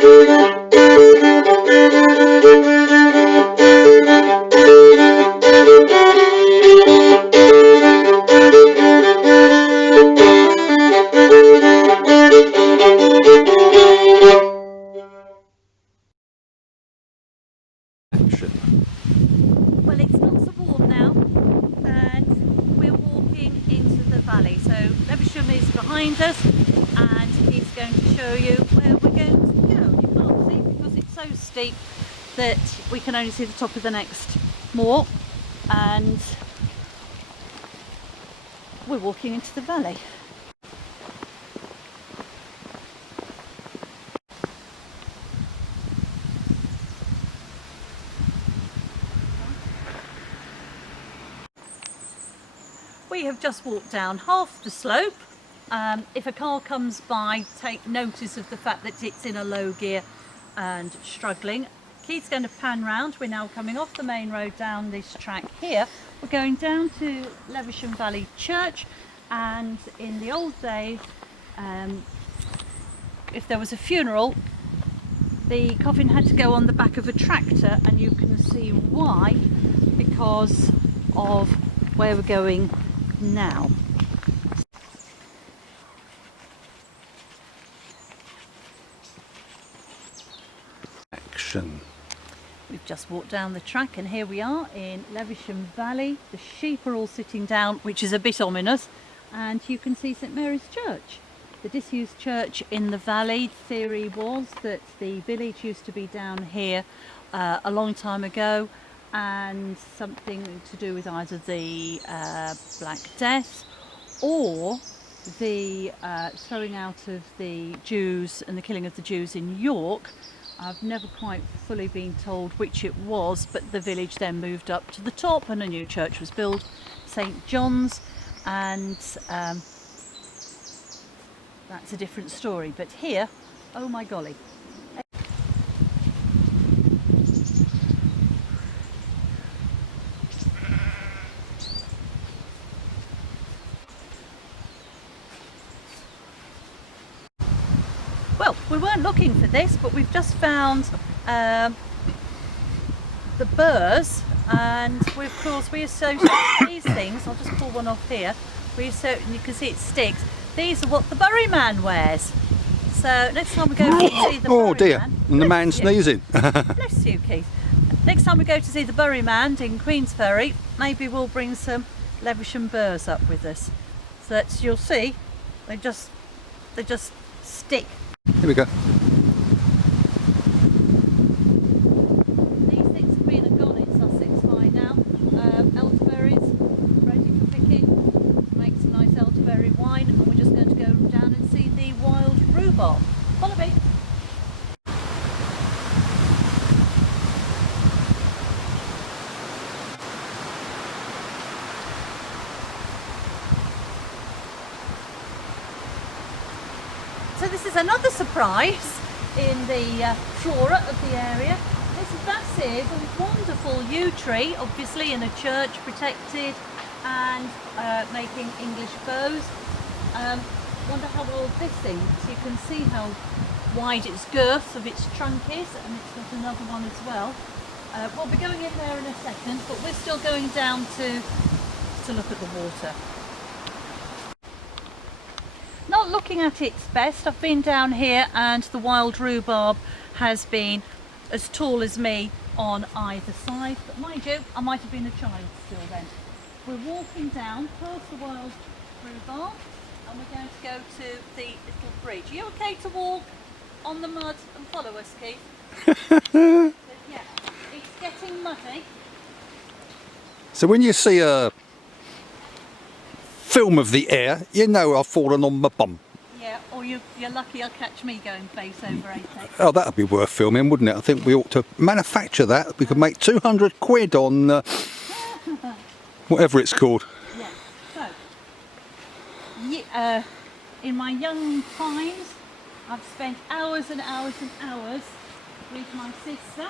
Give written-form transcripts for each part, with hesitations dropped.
Well, it's not so warm now, and we're walking into the valley. So Levisham is behind us, and he's going to show you where we're going to go. You can't see because it's so steep that we can only see the top of the next moor, and we're walking into the valley. We have just walked down half the slope. If a car comes by, take notice of the fact that it's in a low gear and struggling. Keith's going to pan round. We're now coming off the main road down this track here. We're going down to Levisham Valley Church, and in the old days, if there was a funeral, the coffin had to go on the back of a tractor, and you can see why, because of where we're going now. Action. We've just walked down the track, and here we are in Levisham Valley. The sheep are all sitting down, which is a bit ominous, and you can see St Mary's Church, the disused church in the valley. Theory was that the village used to be down here a long time ago, and something to do with either the Black Death or the throwing out of the Jews and the killing of the Jews in York. I've never quite fully been told which it was, but the village then moved up to the top and a new church was built, St John's, and that's a different story. But here, oh my golly. Well, we weren't looking for this, but we've just found the burrs, and of course we associate these things. I'll just pull one off here. You can see it sticks. These are what the bury man wears. So next time we go to see the oh bury dear, man, and the man sneezing. bless you, Keith. Next time we go to see the bury man in Queensferry, maybe we'll bring some Levisham burrs up with us, so that you'll see they just stick. Here we go. These things have been and gone in Sussex by now. Elderberries, ready for picking. Make some nice elderberry wine, and we're just going to go down and see the wild rhubarb. Follow me. So this is another surprise in the flora of the area. This massive and wonderful yew tree, obviously in a church, protected and making English bows. Wonder how old this thing is. You can see how wide its girth of its trunk is, and it's got another one as well. We'll be going in there in a second, but we're still going down to look at the water. Not looking at its best. I've been down here and the wild rhubarb has been as tall as me on either side, but mind you, I might have been a child still then. We're walking down past the wild rhubarb, and we're going to go to the little bridge. Are you okay to walk on the mud and follow us, Keith? Yeah, it's getting muddy. So when you see a film of the air, you know I've fallen on my bum. Yeah, or you're lucky I'll catch me going face over apex. Oh, that'd be worth filming, wouldn't it? I think we ought to manufacture that. We could make 200 quid on whatever it's called. Yeah, so in my young times I've spent hours and hours and hours with my sister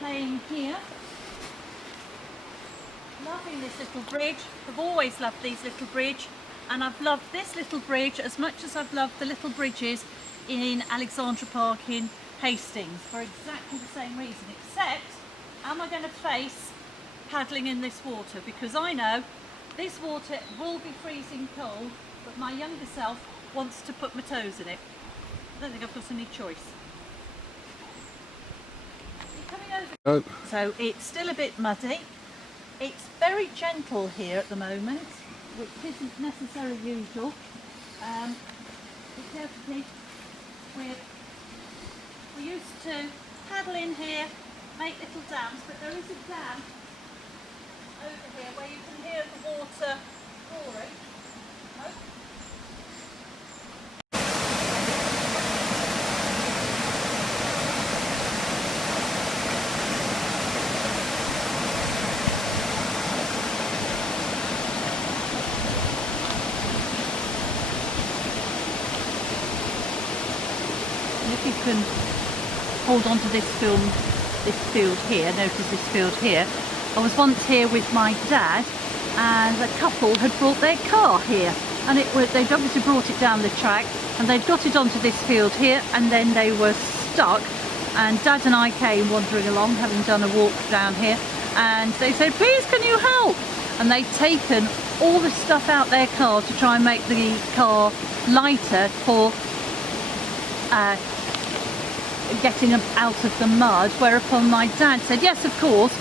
playing here. Loving this little bridge. I've always loved these little bridge, and I've loved this little bridge as much as I've loved the little bridges in Alexandra Park in Hastings for exactly the same reason, except am I going to face paddling in this water? Because I know this water will be freezing cold, but my younger self wants to put my toes in it. I don't think I've got any choice. Oh, So it's still a bit muddy. It's very gentle here at the moment, which isn't necessarily usual. Because we used to paddle in here, make little dams, but there is a dam over here where you can hear the water roaring. Oh. If you can hold on to this field here, notice this field here. I was once here with my dad and a couple had brought their car here, and they'd obviously brought it down the track and they'd got it onto this field here, and then they were stuck, and Dad and I came wandering along having done a walk down here, and they said, please can you help? And they'd taken all the stuff out their car to try and make the car lighter for getting them out of the mud, whereupon my dad said yes of course,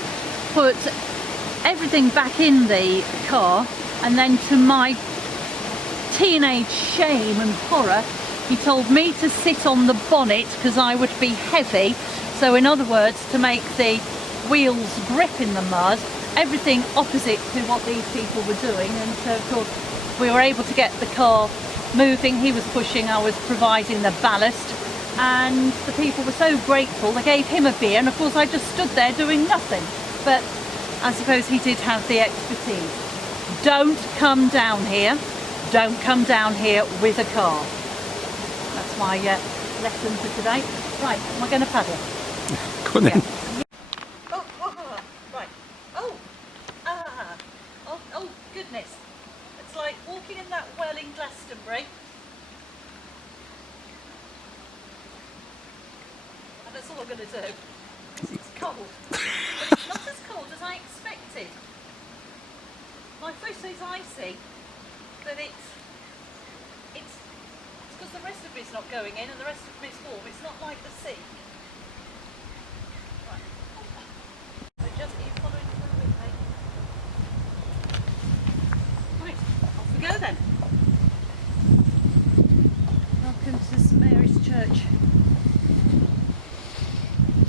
put everything back in the car, and then to my teenage shame and horror he told me to sit on the bonnet because I would be heavy. So in other words, to make the wheels grip in the mud, everything opposite to what these people were doing. And so of course we were able to get the car moving. He was pushing, I was providing the ballast, and the people were so grateful. They gave him a beer, and of course I just stood there doing nothing. But I suppose he did have the expertise. Don't come down here. Don't come down here with a car. That's my lesson for today. Right, am I going to paddle? go on then. Right. Oh, goodness. It's like walking in that well in Glastonbury. And that's all I'm going to do. It's cold. But it's not as cold as I expected. My foot is icy, but it's because the rest of me is not going in and the rest of me is warm. It's not like the sea. Right. So just keep following through with me. Right, off we go then. Welcome to St Mary's Church.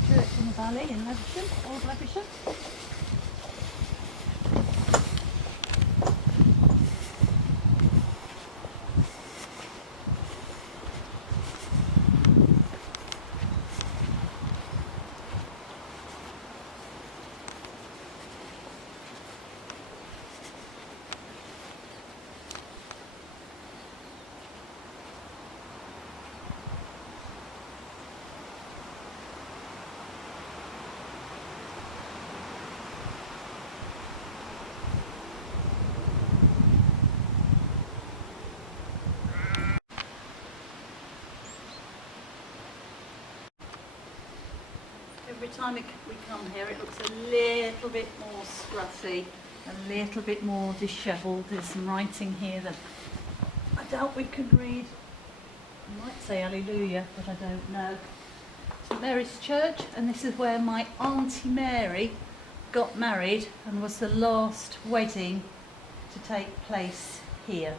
Church in the valley in Levisham, Old Levisham. Every time we come here it looks a little bit more scruffy, a little bit more dishevelled. There's some writing here that I doubt we could read. I might say hallelujah, but I don't know. St Mary's Church, and this is where my Auntie Mary got married and was the last wedding to take place here.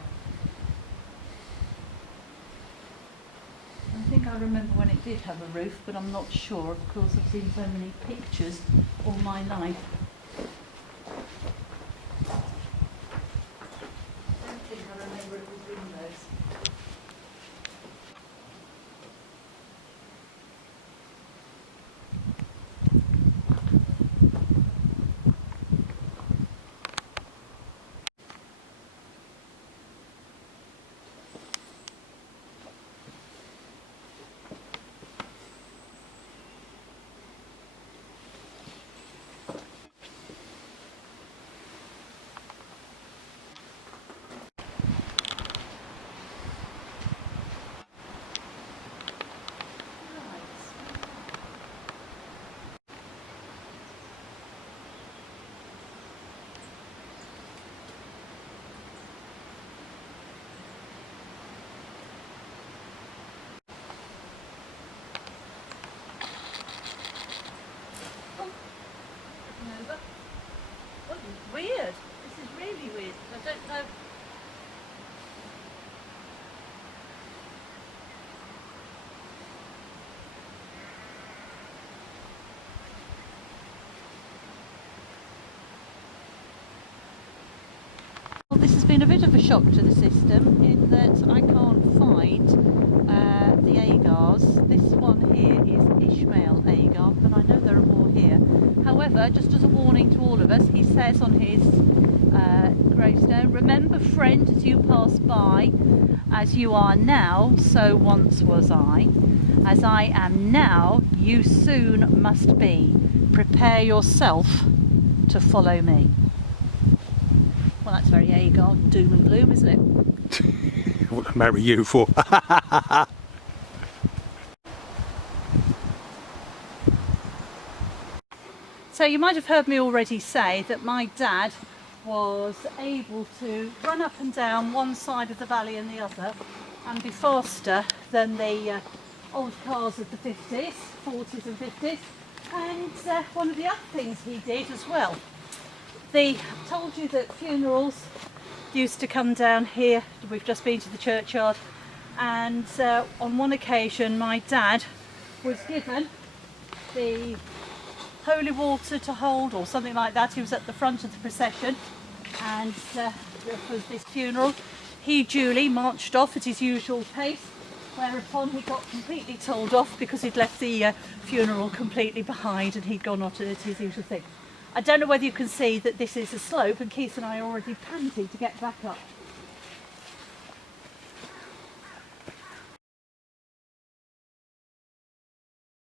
I think I remember when it did have a roof, but I'm not sure. Of course, I've seen so many pictures all my life. I don't think I remember it with windows. this has been a bit of a shock to the system in that I can't find the agars. This one here is Ishmael agar, but I know there are more here. However, just as a warning to all of us, he says on his gravestone, remember friend, as you pass by, as you are now, so once was I. As I am now, you soon must be. Prepare yourself to follow me. Well, that's very agar, doom and gloom, isn't it? What to marry you for? So you might have heard me already say that my dad was able to run up and down one side of the valley and the other and be faster than the old cars of the 50s, 40s and 50s. And one of the other things he did as well, I told you that funerals used to come down here. We've just been to the churchyard, and on one occasion my dad was given the holy water to hold or something like that. He was at the front of the procession, and for this funeral he duly marched off at his usual pace, whereupon he got completely told off because he'd left the funeral completely behind and he'd gone on to his usual thing. I don't know whether you can see that this is a slope, and Keith and I already panting to get back up.